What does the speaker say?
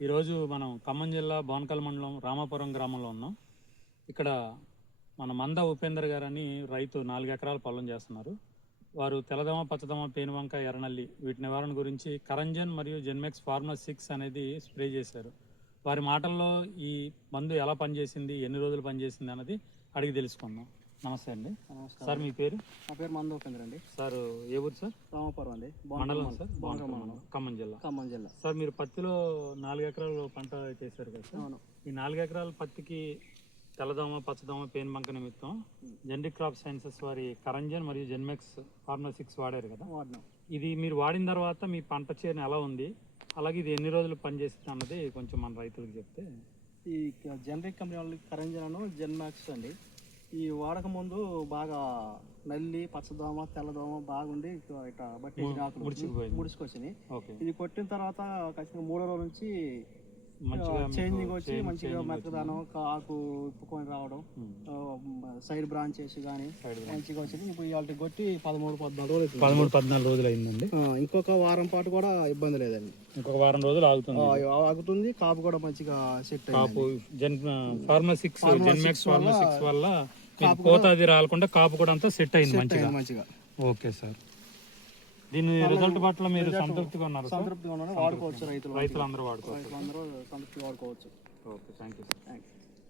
ఈరోజు మనం ఖమ్మం జిల్లా బోనకల్ మండలం రామాపురం గ్రామంలో ఉన్నాం. ఇక్కడ మన మంద ఉపేందర్ గారని రైతు 4 ఎకరాల పొలం చేస్తున్నారు. వారు తెల్లదోమ, పచ్చదోమ, పేనుబంక, ఎర్రనల్లి వీటి నివారణ గురించి కరంజన్ మరియు జెన్మెక్స్ ఫార్మా 6 అనేది స్ప్రే చేశారు. వారి మాటల్లో ఈ మందు ఎలా పనిచేసింది, ఎన్ని రోజులు పనిచేసింది అన్నది అడిగి తెలుసుకుందాం. నమస్తే అండి. సార్ మీ పేరు? నా పేరు మంద ఉపేందర్ అండి. సార్ ఏ ఊరు సార్? రామాపురం అండి. మండలం సార్? ఖమ్మం జిల్లా. ఖమ్మం జిల్లా. సార్ మీరు పత్తిలో 4 ఎకరాలు పంట చేశారు కదా సార్? అవును. ఈ 4 ఎకరాల పత్తికి తెల్లదోమ, పచ్చదోమ, పేనుబంక నిమిత్తం జెనరిక్ క్రాప్ సైన్సెస్ వారి కరంజన్ మరియు జెన్మెక్స్ ఫార్మా 6 వాడారు కదా? వాడినాం. ఇది మీరు వాడిన తర్వాత మీ పంట చేను ఎలా ఉంది, అలాగే ఇది ఎన్ని రోజులు పనిచేస్తుంది అన్నది కొంచెం మన రైతులకు చెప్తే. ఈ జనరిక్ కంపెనీ వాళ్ళకి కరంజన్, జెన్మాక్స్ అండి. ఈ వాడక ముందు బాగా నల్లి, పచ్చదోమ, తెల్లదోమ బాగుండి ఇట్లా బట్టి ముడుచుకొచ్చినాయి. ఇది కొట్టిన తర్వాత ఖచ్చితంగా 3 రోజుల నుంచి చేంజింగ్ వచ్చి మంచిగా మెత్తదానం, ఆకు ఇప్పుకొని రావడం, సైడ్ బ్రాంచెస్ కానీ మంచిగా వచ్చింది. ఇప్పుడు ఇవాళ కొట్టి 13-14 రోజులు అయిందండి. ఇంకొక వారం పాటు కూడా ఇబ్బంది లేదండి. ఇంకొక వారం రోజులు ఆగుతుంది. కాపు కూడా మంచిగా సెట్ కాపు ఫార్మా 6 జెన్మెక్స్ ఫార్మా 6 వల్ల కోత అది రాకుండా కాపు కూడా అంతా సెట్ అయింది మంచిగా. ఓకే సార్, దీని రిజల్ట్ పట్ల మీరు సంతృప్తిగా ఉన్నారు? సంతృప్తిగా ఉన్నాను. వాడుకోవచ్చు, రైతులు అందరూ వాడుకోవచ్చు. సంతృప్తిగా వాడుకోవచ్చు. Okay, thank you sir.